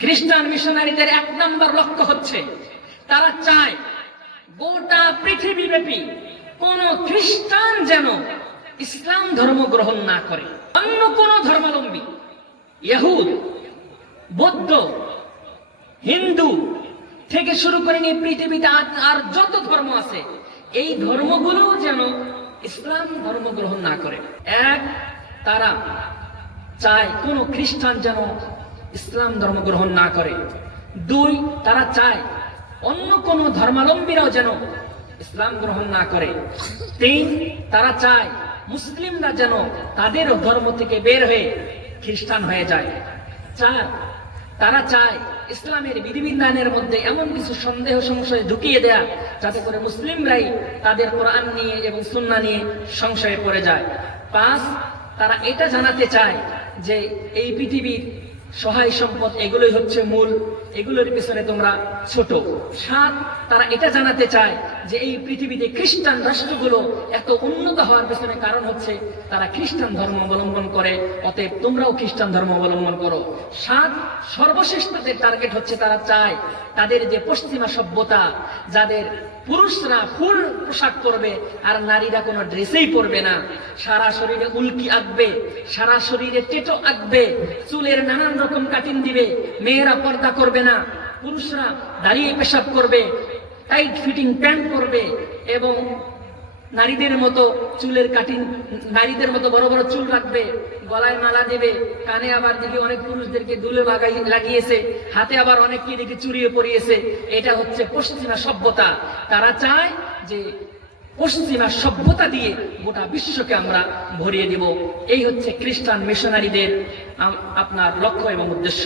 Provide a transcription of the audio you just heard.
খ্রিস্টান মিশনারিদের এক নম্বর লক্ষ্য হচ্ছে তারা চায় গোটা পৃথিবীব্যাপী কোন খ্রিস্টান যেন ইসলাম ধর্ম গ্রহণ না করে। অন্য কোন ধর্মাবলম্বী ইহুদ, বৌদ্ধ, হিন্দু থেকে শুরু করে নিয়ে পৃথিবীতে আর যত ধর্ম আছে এই ধর্মগুলো যেন ইসলাম ধর্ম গ্রহণ না করে। এক, তারা চায় কোন খ্রিস্টান যেন ইসলাম ধর্ম গ্রহণ না করে। দুই, তারা চায় অন্য কোন ধর্মাবলম্বীরাও যেন ইসলাম গ্রহণ না করে। তিন, তারা চায় মুসলিমরা যেন তাদের ধর্ম থেকে বের হয়ে খ্রিস্টান হয়ে যায়। চার, তারা চায় ইসলামের বিধিবিধানের মধ্যে এমন কিছু সন্দেহ সংশয় ঢুকিয়ে দেয়া যাতে করে মুসলিমরাই তাদের কোরআন নিয়ে এবং সুন্নাহ নিয়ে সংশয়ে পড়ে যায়। পাঁচ, তারা এটা জানাতে চায় যে এই পৃথিবীর সহায় সম্পদ এগুলোই হচ্ছে মূল, এগুলোর পিছনে তোমরা ছোট। সাত, তারা এটা জানাতে চায় যে এই পৃথিবীতে খ্রিস্টান রাষ্ট্রগুলো এত উন্নত হওয়ার পিছনে কারণ হচ্ছে তারা খ্রিস্টান ধর্ম অবলম্বন করে, অতএব তোমরাও খ্রিস্টান ধর্ম অবলম্বন করো। সাত, সর্বশেষ তাদের টার্গেট হচ্ছে তারা চায় তাদের যে পশ্চিমা সভ্যতা, যাদের পুরুষরা ফুল পোশাক পরবে আর নারীরা কোনো ড্রেসেই পরবে না, সারা শরীরে উল্কি আঁকবে, সারা শরীরে টেটো আঁকবে, চুলের নানান রকম কাটিং দিবে, মেয়েরা পর্দা করবে না, পুরুষরা দাঁড়িয়ে পেশাব করবে, টাইট ফিটিং প্যান্ট পরবে এবং নারীদের মতো চুলের কাটিং, নারীদের মতো বড় বড় চুল রাখবে, গলায় মালা দেবে, কানে আবার দেখি অনেক পুরুষদেরকে দুলে লাগিয়েছে, হাতে আবার অনেককে দেখি চুরিয়ে পরিয়েছে। এটা হচ্ছে পশ্চিমা সভ্যতা। তারা চায় যে পশ্চিমা সভ্যতা দিয়ে গোটা বিশ্বকে আমরা ভরিয়ে দিব। এই হচ্ছে খ্রিস্টান মিশনারিদের আপনার লক্ষ্য এবং উদ্দেশ্য।